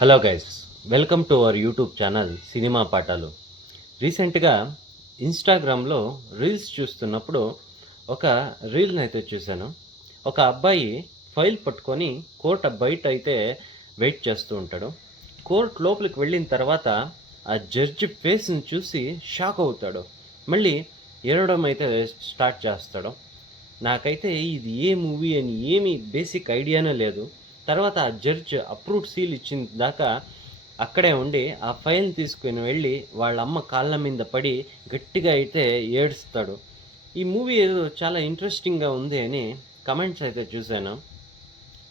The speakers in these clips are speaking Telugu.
Hello guys, welcome to our YouTube channel cinema పాఠాలు. రీసెంట్గా ఇన్స్టాగ్రామ్లో రీల్స్ చూస్తున్నప్పుడు ఒక రీల్ని అయితే చూశాను. ఒక అబ్బాయి ఫైల్ పట్టుకొని కోర్ట్ బయట అయితే వెయిట్ చేస్తూ ఉంటాడు. కోర్ట్ లోపలికి వెళ్ళిన తర్వాత ఆ జడ్జి ఫేస్ని చూసి షాక్ అవుతాడు. మళ్ళీ ఏడవడం అయితే స్టార్ట్ చేస్తాడు. నాకైతే ఇది ఏ మూవీ అని ఏమీ బేసిక్ ఐడియానే లేదు. తర్వాత ఆ జడ్జ్ అప్రూవ్డ్ సీల్ ఇచ్చిన దాకా అక్కడే ఉండి ఆ ఫైల్‌ని తీసుకొని వెళ్ళి వాళ్ళ అమ్మ కాళ్ళ మీద పడి గట్టిగా అయితే ఏడుస్తాడు. ఈ మూవీ ఏదో చాలా ఇంట్రెస్టింగ్‌గా ఉంది అని కమెంట్స్ అయితే చూశాను.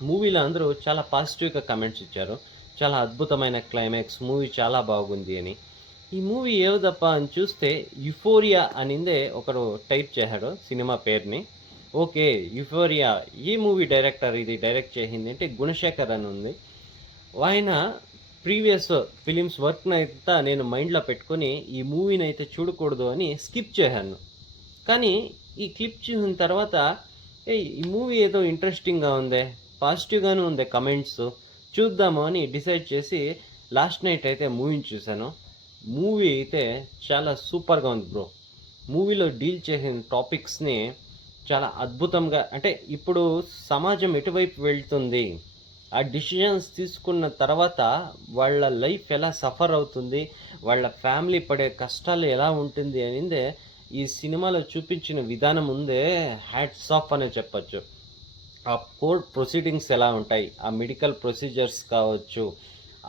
మూవీలో అందరూ చాలా పాజిటివ్‌గా కమెంట్స్ ఇచ్చారు. చాలా అద్భుతమైన క్లైమాక్స్, మూవీ చాలా బాగుంది అని. ఈ మూవీ ఏవిదప్పా అని చూస్తే 'యుఫోరియా' అనిందే ఒకడు టైప్ చేశాడు సినిమా పేరుని. ఓకే. 'యుఫోరియా' ఏ మూవీ డైరెక్టర్ ఇది డైరెక్ట్ చేసింది అంటే 'గుణశేఖర్' అని ఉంది. ఆయన ప్రీవియస్ ఫిలిమ్స్ వర్క్‌నంతా నేను మైండ్‌లో పెట్టుకొని ఈ మూవీనైతే చూడకూడదు అని స్కిప్ చేశాను. కానీ ఈ క్లిప్ చూసిన తర్వాత ఏయ్! ఈ మూవీ ఏదో ఇంట్రెస్టింగ్‌గా ఉందే, పాజిటివ్‌గానే ఉందే కమెంట్స్. చూద్దాము అని డిసైడ్ చేసి లాస్ట్ నైట్ అయితే మూవీని చూశాను. మూవీ అయితే చాలా సూపర్‌గా ఉంది బ్రో. మూవీలో డీల్ చేసిన టాపిక్స్‌ని చాలా అద్భుతంగా అంటే ఇప్పుడు సమాజం ఎటువైపు వెళ్తుంది? ఆ డిసిషన్స్ తీసుకున్న తర్వాత వాళ్ళ లైఫ్ ఎలా సఫర్ అవుతుంది? వాళ్ళ ఫ్యామిలీ పడే కష్టాలు ఎలా ఉంటుంది అనిందే ఈ సినిమాలో చూపించిన విధానం ఉందే హ్యాట్స్ ఆఫ్ అనే చెప్పొచ్చు. ఆ కోర్ట్ ప్రొసీడింగ్స్ ఎలా ఉంటాయి? ఆ మెడికల్ ప్రొసీజర్స్ కావచ్చు,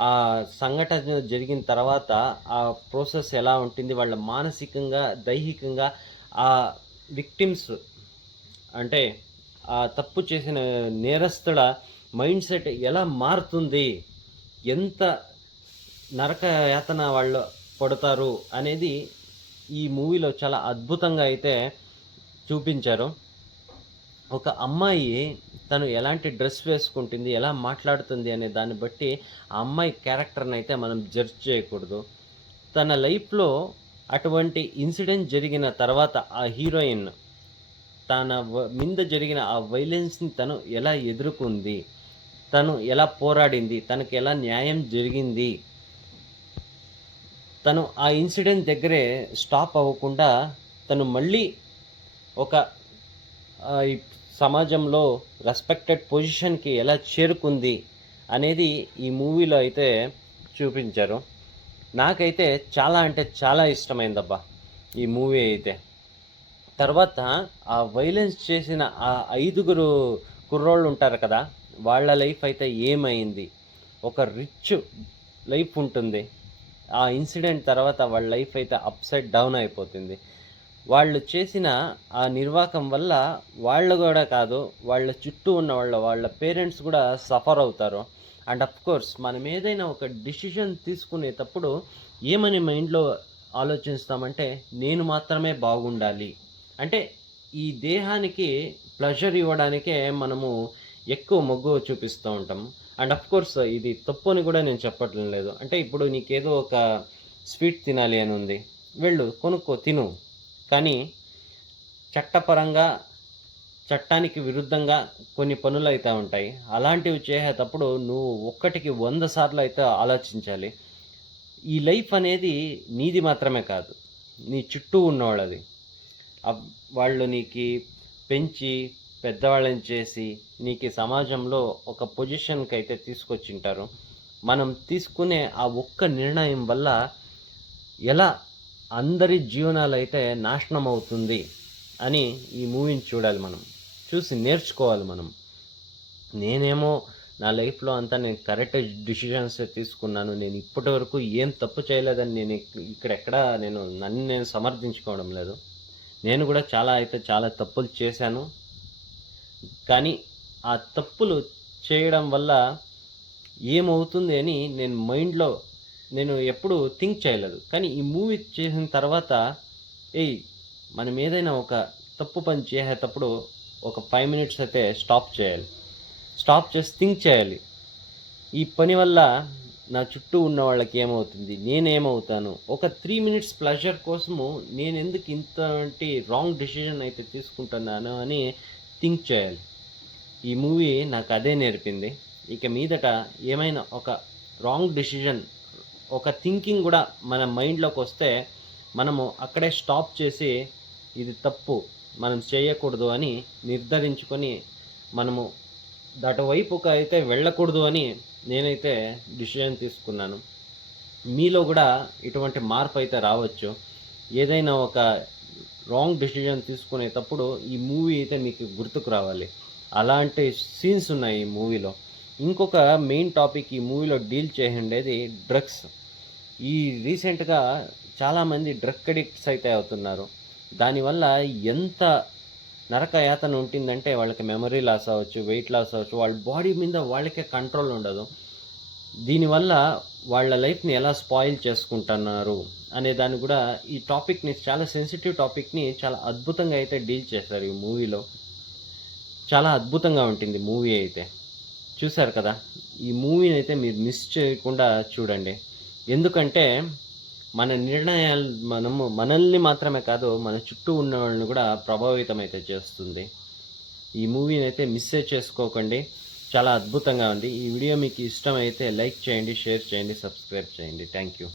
ఆ సంఘటన జరిగిన తర్వాత ఆ ప్రాసెస్ ఎలా ఉంటుంది? వాళ్ళ మానసికంగా, దైహికంగా ఆ విక్టిమ్స్ అంటే ఆ తప్పు చేసిన నేరస్తుల మైండ్‌సెట్ ఎలా మారుతుంది? ఎంత నరక యాతన వాళ్ళు పడతారు అనేది ఈ మూవీలో చాలా అద్భుతంగా అయితే చూపించారు. ఒక అమ్మాయి తను ఎలాంటి డ్రెస్ వేసుకుంటుంది, ఎలా మాట్లాడుతుంది అనే దాన్ని బట్టి ఆ అమ్మాయి క్యారెక్టర్‌నయితే మనం జడ్జ్ చేయకూడదు. తన లైఫ్‌లో అటువంటి ఇన్సిడెంట్ జరిగిన తర్వాత ఆ హీరోయిన్ తన మీద జరిగిన ఆ వైలెన్స్‌ని తను ఎలా ఎదుర్కొంది? తను ఎలా పోరాడింది? తనకెలా న్యాయం జరిగింది? తను ఆ ఇన్సిడెంట్ దగ్గరే స్టాప్ అవ్వకుండా తను మళ్ళీ ఒక ఈ సమాజంలో రెస్పెక్టెడ్ పొజిషన్‌కి ఎలా చేరుకుంది అనేది ఈ మూవీలో అయితే చూపించారు. నాకైతే చాలా అంటే చాలా ఇష్టమైందబ్బా! ఈ మూవీ అయితే. తర్వాత ఆ వైలెన్స్ చేసిన ఆ ఐదుగురు కుర్రోళ్ళుంటారు కదా! వాళ్ళ లైఫ్ అయితే ఏమైంది? ఒక రిచ్ లైఫ్ ఉంటుంది. ఆ ఇన్సిడెంట్ తర్వాత వాళ్ళ లైఫ్ అయితే అప్‌సైడ్ డౌన్ అయిపోతుంది. వాళ్ళు చేసిన ఆ నిర్వాకం వల్ల వాళ్ళు గూడా కాదు, వాళ్ళ చుట్టూ ఉన్న వాళ్ళ పేరెంట్స్ గూడా సఫర్ అవుతారు. అండ్ ఆఫ్‌కోర్స్ మనం ఏదైనా ఒక డెసిషన్ తీసుకునేటప్పుడు ఏమని మైండ్‌లో ఆలోచిస్తామంటే, నేను మాత్రమే బాగుండాలి. అంటే ఈ దేహానికి ప్లెజర్ ఇవ్వడానికే మనము ఎక్కువ మొగ్గు చూపిస్తూ ఉంటాం. అండ్ ఆఫ్‌కోర్స్ ఇది తప్పు అని గూడా నేను చెప్పట్లేదు లేదు. అంటే ఇప్పుడు నీకేదో ఒక స్వీట్ తినాలి అని ఉంది. వెళ్ళు కొనుక్కో తిను. కానీ చట్టపరంగా, చట్టానికి విరుద్ధంగా కొన్ని పనులైతా ఉంటాయి. అలాంటివి చేసేటప్పుడు నువ్వు ఒక్కటికి 100 సార్లు అయితే ఆలోచించాలి. ఈ లైఫ్ అనేది నీది మాత్రమే కాదు. నీ చుట్టూ ఉన్నోళ్ళది. అవ్ వాళ్ళు నీకి పెంచి, పెద్దవాళ్ళని చేసి, నీకి సమాజంలో ఒక పొజిషన్‌కైతే తీసుకొచ్చింటారు. మనం తీసుకునే ఆ ఒక్క నిర్ణయం వల్ల ఎలా అందరి జీవనాలైతే నాశనం అవుతుంది అని ఈ మూవీని చూడాలి మనం. చూసి నేర్చుకోవాలి మనం. నేనేమో నా లైఫ్‌లో అంతా నేను కరెక్ట్ డిసిషన్సే తీసుకున్నాను. నేను ఇప్పటి వరకు ఏం తప్పు చేయలేదని నేను ఇక్కడెక్కడ నన్ను నేను సమర్థించుకోవడం లేదు. నేను గూడా చాలా తప్పులు చేశాను. కానీ ఆ తప్పులు చేయడం వల్ల ఏమవుతుంది అని నేను మైండ్‌లో నేను ఎప్పుడూ థింక్ చేయలేదు. కానీ ఈ మూవీ చేసిన తర్వాత ఏయ్! మనం ఏదైనా ఒక తప్పు పని చేసేటప్పుడు ఒక 5 మినిట్స్ అయితే స్టాప్ చేయాలి. స్టాప్ చేసి థింక్ చేయాలి. ఈ పని వల్ల నా చుట్టూ ఉన్న వాళ్ళకి ఏమవుతుంది? నేనేమవుతాను? ఒక 3 మినిట్స్ ప్లెజర్ కోసము నేనెందుకు ఇంతటి రాంగ్ డెసిషన్ అయితే తీసుకుంటున్నాను అని థింక్ చేయాలి. ఈ మూవీ నాకదే నేర్పింది. ఇక మీదట ఏమైనా ఒక రాంగ్ డెసిషన్, ఒక థింకింగ్ కూడా మన మైండ్లోకి వస్తే మనము అక్కడే స్టాప్ చేసి ఇది తప్పు, మనం చేయకూడదు అని నిర్ధారించుకొని మనము అటువైపుకి అయితే వెళ్ళకూడదు అని నేనైతే డిసిజన్ తీసుకున్నాను. మీలో కూడా ఇటువంటి మార్పు అయితే రావచ్చు. ఏదైనా ఒక రాంగ్ డెసిషన్ తీసుకునేటప్పుడు ఈ మూవీ అయితే మీకు గుర్తుకు రావాలి. అలాంటి సీన్స్ ఉన్నాయి ఈ మూవీలో. ఇంకొక మెయిన్ టాపిక్ ఈ మూవీలో డీల్ చేసిండేది డ్రగ్స్. ఈ రీసెంట్‌గా చాలామంది డ్రగ్ అడిక్ట్స్ అయితే అవుతున్నారు. దానివల్ల ఎంత నరకయాతన ఉంటుందంటే వాళ్ళకి మెమరీ లాస్ అవ్వచ్చు, వెయిట్ లాస్ అవ్వచ్చు, వాళ్ళ బాడీ మీద వాళ్ళకే కంట్రోల్ ఉండదు. దీనివల్ల వాళ్ళ లైఫ్‌ని ఎలా స్పాయిల్ చేసుకుంటున్నారు అనే దాన్ని కూడా, ఈ టాపిక్‌ని, చాలా సెన్సిటివ్ టాపిక్‌ని చాలా అద్భుతంగా అయితే డీల్ చేశారు ఈ మూవీలో. చాలా అద్భుతంగా ఉంటుంది మూవీ అయితే. చూసారు కదా! ఈ మూవీనైతే మీరు మిస్ చేయకుండా చూడండి. ఎందుకంటే మన నిర్ణయాలు మనల్ని మాత్రమే కాదు, మన చుట్టూ ఉన్నవాళ్ళని కూడా ప్రభావితమైతే చేస్తుంది. ఈ మూవీనైతే మిస్సే చేసుకోకండి. చాలా అద్భుతంగా ఉంది. ఈ వీడియో మీకు ఇష్టమైతే లైక్ చేయండి, షేర్ చేయండి, సబ్స్క్రైబ్ చేయండి. Thank you.